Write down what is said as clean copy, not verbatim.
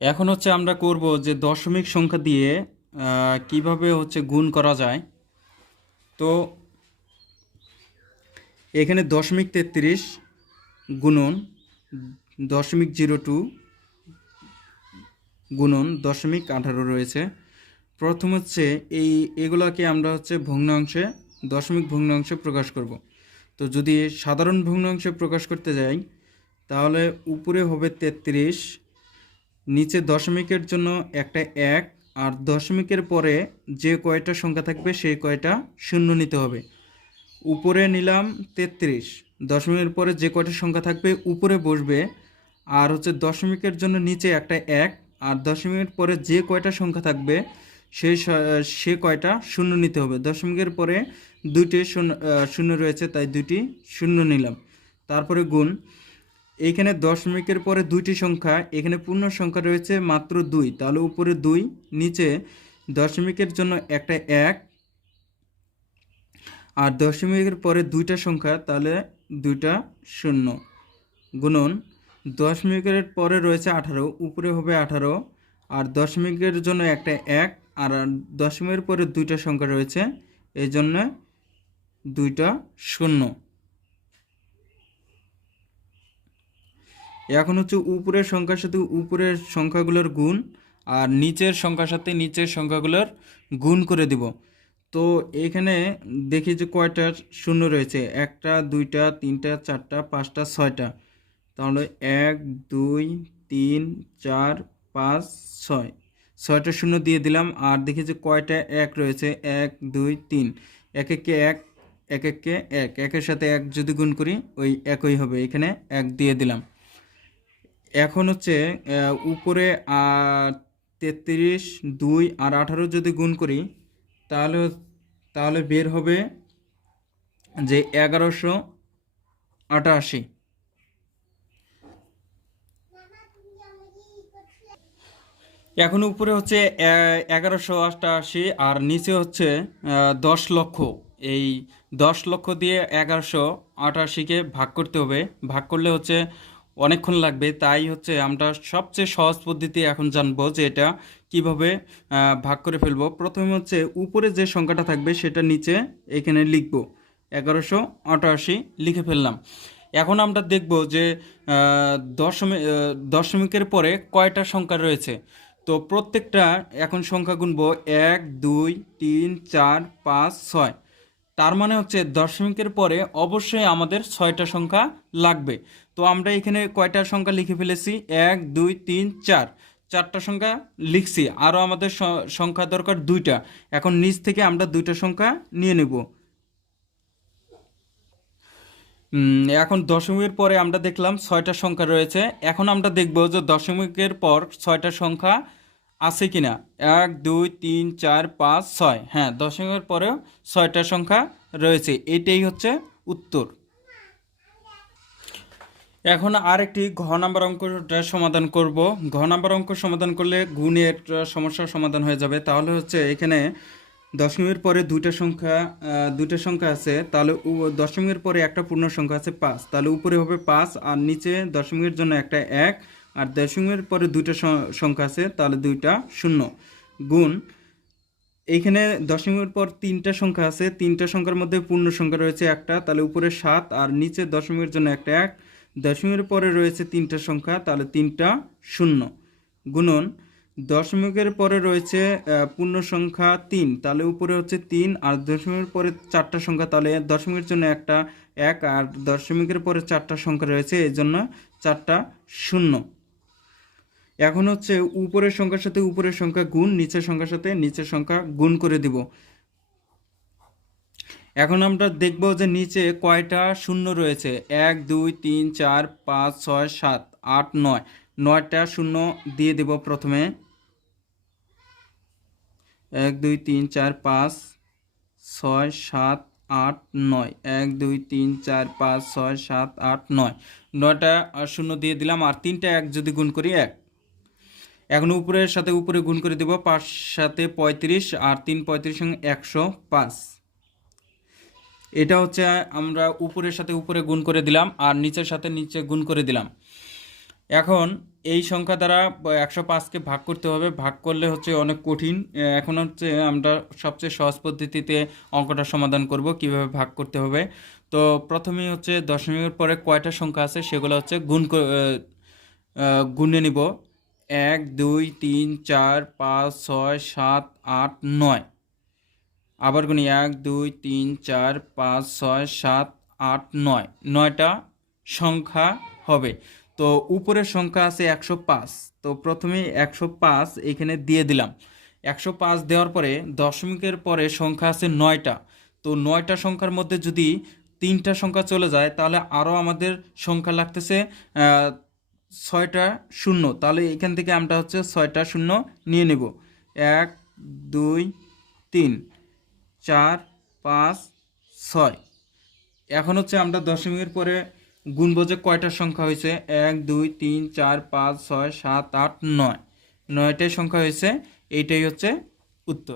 এখন হচ্ছে আমরা করব যে দশমিক সংখ্যা দিয়ে কিভাবে হচ্ছে গুণ করা যায়। তো এখানে 0.33 গুণন 0.02 গুণন 0.18 রয়েছে। প্রথম হচ্ছে এগুলাকে আমরা হচ্ছে ভগ্নাংশে দশমিক ভগ্নাংশে প্রকাশ করব। তো যদি সাধারণ ভগ্নাংশে প্রকাশ করতে যাই তাহলে উপরে হবে 33, নিচে দশমিকের জন্য একটা 1, আর দশমিকের পরে যে কয়টা সংখ্যা থাকবে সেই কয়টা শূন্য নিতে হবে। উপরে নিলাম 33, দশমিকের পরে যে কয়টা সংখ্যা থাকবে উপরে বসবে, আর হচ্ছে দশমিকের জন্য নিচে একটা 1, আর দশমিকের পরে যে কয়টা সংখ্যা থাকবে সে কয়টা শূন্য নিতে হবে। দশমিকের পরে দুইটি শূন্য রয়েছে, তাই দুইটি শূন্য নিলাম। তারপরে গুণ, এইখানে দশমিকের পরে দুইটি সংখ্যা, এখানে পূর্ণ সংখ্যা রয়েছে মাত্র 2, তাহলে উপরে 2, নিচে দশমিকের জন্য একটা 1, আর দশমিকের পরে দুইটা সংখ্যা, তাহলে দুইটা শূন্য। গুণন দশমিকের পরে রয়েছে 18, উপরে হবে 18, আর দশমিকের জন্য একটা 1, আর দশমিকের পরে দুইটা সংখ্যা রয়েছে, এই জন্য দুইটা শূন্য। এখন হচ্ছে উপরের সংখ্যার সাথে উপরের সংখ্যাগুলোর গুণ, আর নিচের সংখ্যার সাথে নিচের সংখ্যাগুলোর গুণ করে দিব। তো এখানে দেখি যে কয়টা শূন্য রয়েছে, 1টা 2টা 3টা 4টা 5টা 6টা, তাহলে 1 2 3 4 5 6, 6টা শূন্য দিয়ে দিলাম। আর দেখি যে কয়টা 1 রয়েছে, 1 2 3, এক একে 1, এক একে 1, একের সাথে 1 যদি গুণ করি ওই একই হবে, এখানে 1 দিয়ে দিলাম। এখন হচ্ছে উপরে 33, 2 আর 18 যদি গুণ করি তাহলে তাহলে বের হবে যে 1188। এখন উপরে হচ্ছে 1188, আর নিচে হচ্ছে 10 লক্ষ। এই 10 লক্ষ দিয়ে 1188কে ভাগ করতে হবে। ভাগ করলে হচ্ছে অনেকক্ষণ লাগবে, তাই হচ্ছে আমরা সবচেয়ে সহজ পদ্ধতি এখন জানবো যে এটা কিভাবে ভাগ করে ফেলবো। প্রথমে হচ্ছে উপরে যে সংখ্যাটা থাকবে সেটা নিচে এখানে লিখব, 1188 লিখে ফেললাম। এখন আমরা দেখব যে দশমিকের পরে কয়টা সংখ্যা রয়েছে। তো প্রত্যেকটা এখন সংখ্যা গুনবো, 1 2 3 4 5 6, তার মানে হচ্ছে দশমিকের পরে অবশ্যই আমাদের 6টা সংখ্যা লাগবে। তো আমরা এখানে কয়টা সংখ্যা লিখে ফেলেছি, 1 2 3 4, 4টা সংখ্যা লিখছি, আরও আমাদের সংখ্যা দরকার 2টা। এখন নিচ থেকে আমরা 2টা সংখ্যা নিয়ে নেব। এখন দশমিকের পরে আমরা দেখলাম 6টা সংখ্যা রয়েছে। এখন আমরা দেখব যে দশমিকের পর 6টা সংখ্যা আছে কিনা। 1 2 3 4 5 6, হ্যাঁ দশমিকের পরেও 6টা সংখ্যা রয়েছে, এটাই হচ্ছে উত্তর। এখন আরেকটি ঘ নাম্বার অঙ্কটা সমাধান করব। ঘ নাম্বার অঙ্ক সমাধান করলে গুণের সমস্যার সমাধান হয়ে যাবে। তাহলে হচ্ছে এখানে দশমিকের পরে দুইটা সংখ্যা আছে, তাহলে দশমিকের পরে একটা পূর্ণ সংখ্যা আছে 5, তাহলে উপরে হবে 5, আর নিচে দশমিকের জন্য একটা 1, আর দশমিকের পরে দুইটা সংখ্যা আছে, তাহলে দুইটা শূন্য। গুণ এইখানে দশমিকের পর 3টা সংখ্যা আছে, 3টা সংখ্যার মধ্যে পূর্ণ সংখ্যা রয়েছে একটা, তাহলে উপরে 7, আর নিচে দশমিকের জন্য একটা 1, দশমিকের পরে রয়েছে 3টা সংখ্যা, তাহলে 3টা শূন্য। গুণন দশমিকের পরে রয়েছে পূর্ণ সংখ্যা 3, তাহলে উপরে হচ্ছে 3, আর দশমিকের পরে 4টা সংখ্যা, তাহলে দশমিকের জন্য একটা 1, আর দশমিকের পরে 4টা সংখ্যা রয়েছে, এই জন্য 4টা শূন্য। এখন হচ্ছে উপরের সংখ্যার সাথে উপরের সংখ্যা গুণ, নিচের সংখ্যার সাথে নিচের সংখ্যা গুণ করে দিব। এখন আমরা দেখব যে নিচে কয়টা শূন্য রয়েছে, 1 2 3 4 5 6 7 8 9, 9টা শূন্য দিয়ে দেব প্রথমে। 1 2 3 4 5 6 7 8 9, 1 2 3 4 5 6 7 8 9, 9টা শূন্য দিয়ে দিলাম। আর 3টা 1 যদি গুণ করি 1। এখন উপরের সাথে উপরে গুণ করে দেব, 5 সাথে 35, আর 3 35 সঙ্গে 105। এটা হচ্ছে আমরা উপরের সাথে উপরে গুণ করে দিলাম, আর নিচের সাথে নিচে গুণ করে দিলাম। এখন এই সংখ্যা দ্বারা 105কে ভাগ করতে হবে, ভাগ করলে হচ্ছে অনেক কঠিন। এখন হচ্ছে আমরা সবচেয়ে সহজ পদ্ধতিতে অঙ্কটা সমাধান করব কিভাবে ভাগ করতে হবে। তো প্রথমেই হচ্ছে দশমিকের পরে কয়টা সংখ্যা আছে সেগুলো হচ্ছে গুণে নিব। 1 2 3 4 5 6 7 8 9। আবার গুনি 1 2 3 4 5 6 7 8 9, 9টা সংখ্যা হবে। তো উপরের সংখ্যা আছে 105। তো প্রথমে 105 এখানে দিয়ে দিলাম। 105 দেওয়ার পরে দশমিকের পরে সংখ্যা আছে 9টা। তো 9টা সংখ্যার মধ্যে যদি 3টা সংখ্যা চলে যায় তাহলে আরও আমাদের সংখ্যা লাগতেছে 6টা শূন্য। তাহলে এখান থেকে আমরা হচ্ছে 6টা শূন্য নিয়ে নেব। 1 2 3 4 5 6। এখন হচ্ছে আমরা দশমিকের পরে গুনবো যে কয়টা সংখ্যা হয়েছে। 1 2 3 4 5 6 7 8 9, 9টাই সংখ্যা হয়েছে। এইটাই হচ্ছে উত্তর।